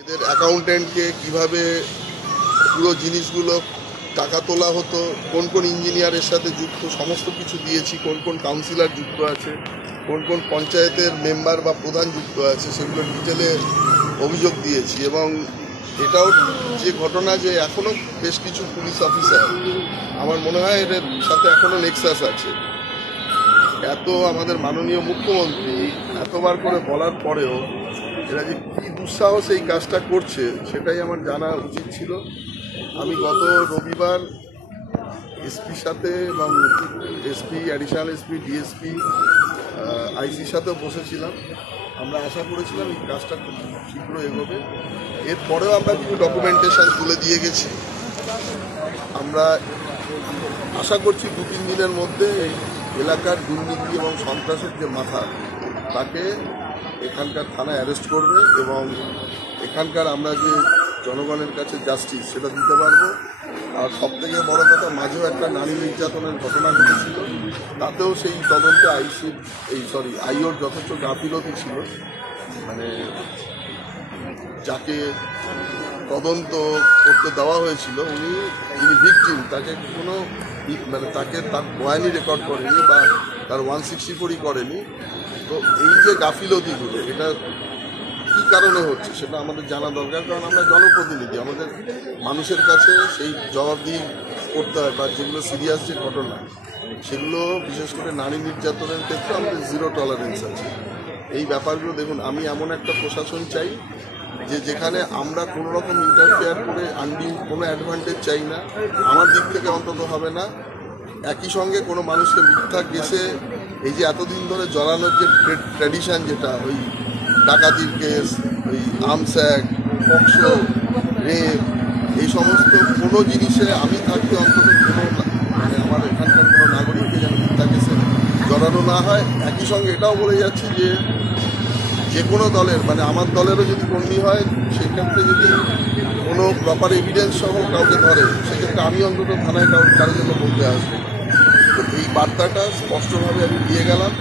এদের অ্যাকাউন্টেন্টকে কিভাবে পুরো জিনিসগুলো টাকা তোলা হতো, কোন কোন ইঞ্জিনিয়ারের সাথে যুক্ত, সমস্ত কিছু দিয়েছি। কোন কোন কাউন্সিলর যুক্ত আছে, কোন কোন পঞ্চায়েতের মেম্বার বা প্রধান যুক্ত আছে, সেগুলো ডিটেলে অভিযোগ দিয়েছি। এবং এটাও যে ঘটনা যে এখনও বেশ কিছু পুলিশ অফিসার, আমার মনে হয় এদের সাথে এখনও নেক্সাস আছে। এত আমাদের মাননীয় মুখ্যমন্ত্রী এতবার করে বলার পরেও এরা যে কী দুঃসাহস এই কাজটা করছে সেটাই আমার জানা উচিত ছিল। আমি গত রবিবার এসপির সাথে এবং এসপি, অ্যাডিশনাল এসপি, ডিএসপি, আইসির সাথেও বসেছিলাম। আমরা আশা করেছিলাম এই কাজটা খুব শীঘ্র এগোবে। এরপরেও আমরা কিছু ডকুমেন্টেশন তুলে দিয়ে গেছি। আমরা আশা করছি 2-3 দিনের মধ্যে এই এলাকার দুর্নীতি এবং সন্ত্রাসের যে মাথা, তাকে এখানকার থানায় অ্যারেস্ট করবে এবং এখানকার আমরা যে জনগণের কাছে জাস্টিস সেটা দিতে পারবো। আর সবথেকে বড় কথা, মাঝেও একটা নারী নির্যাতনের ঘটনা ঘটেছিল, তাতেও সেই তদন্তে আইওর যথেষ্ট গাফিলতি ছিল। মানে যাকে তদন্ত করতে দেওয়া হয়েছিল যিনি ভিকটিম, তাকে কোনো তাকে তার বয়ানি রেকর্ড করেনি বা তার 164ই করেনি। তো এই যে গাফিলতিগুলো, এটা কী কারণে হচ্ছে সেটা আমাদের জানা দরকার। কারণ আমরা জনপ্রতিনিধি, আমাদের মানুষের কাছে সেই জবাবদিহি করতে হয়। বা যেগুলো সিরিয়াস যে ঘটনা, সেগুলো বিশেষ করে নারী নির্যাতনের ক্ষেত্রে আমাদের 0 টলারেন্স আছে। এই ব্যাপারগুলো দেখুন, আমি এমন একটা প্রশাসন চাই যেখানে আমরা কোনো রকম ইন্টারফেয়ার করে কোনো অ্যাডভান্টেজ চাই না, আমার দিক থেকে অন্তত হবে না। একই সঙ্গে কোনো মানুষকে মিথ্যা কেসে এই যে এতদিন ধরে জড়ানোর যে ট্র্যাডিশান, যেটা ওই ডাকাতির কেস, ওই আর্মস অ্যাক্ট, পক্সো, রেপ, এই সমস্ত কোনো জিনিসে আমি থাকতে অন্তত আমার এখানকার কোনো নাগরিককে যেন মিথ্যা কেসে জড়ানো না হয়। একই সঙ্গে এটাও বলে যাচ্ছি যে কোনো দলের, আমার দলেরও যদি কর্মী হয়, সেক্ষেত্রে যদি কোনো প্রপার এভিডেন্স সহ কাউকে ধরে, সেক্ষেত্রে আমি অন্তত থানায় কারোর জন্য বলতে আসবো। তো এই বার্তাটা স্পষ্টভাবে আমি দিয়ে গেলাম।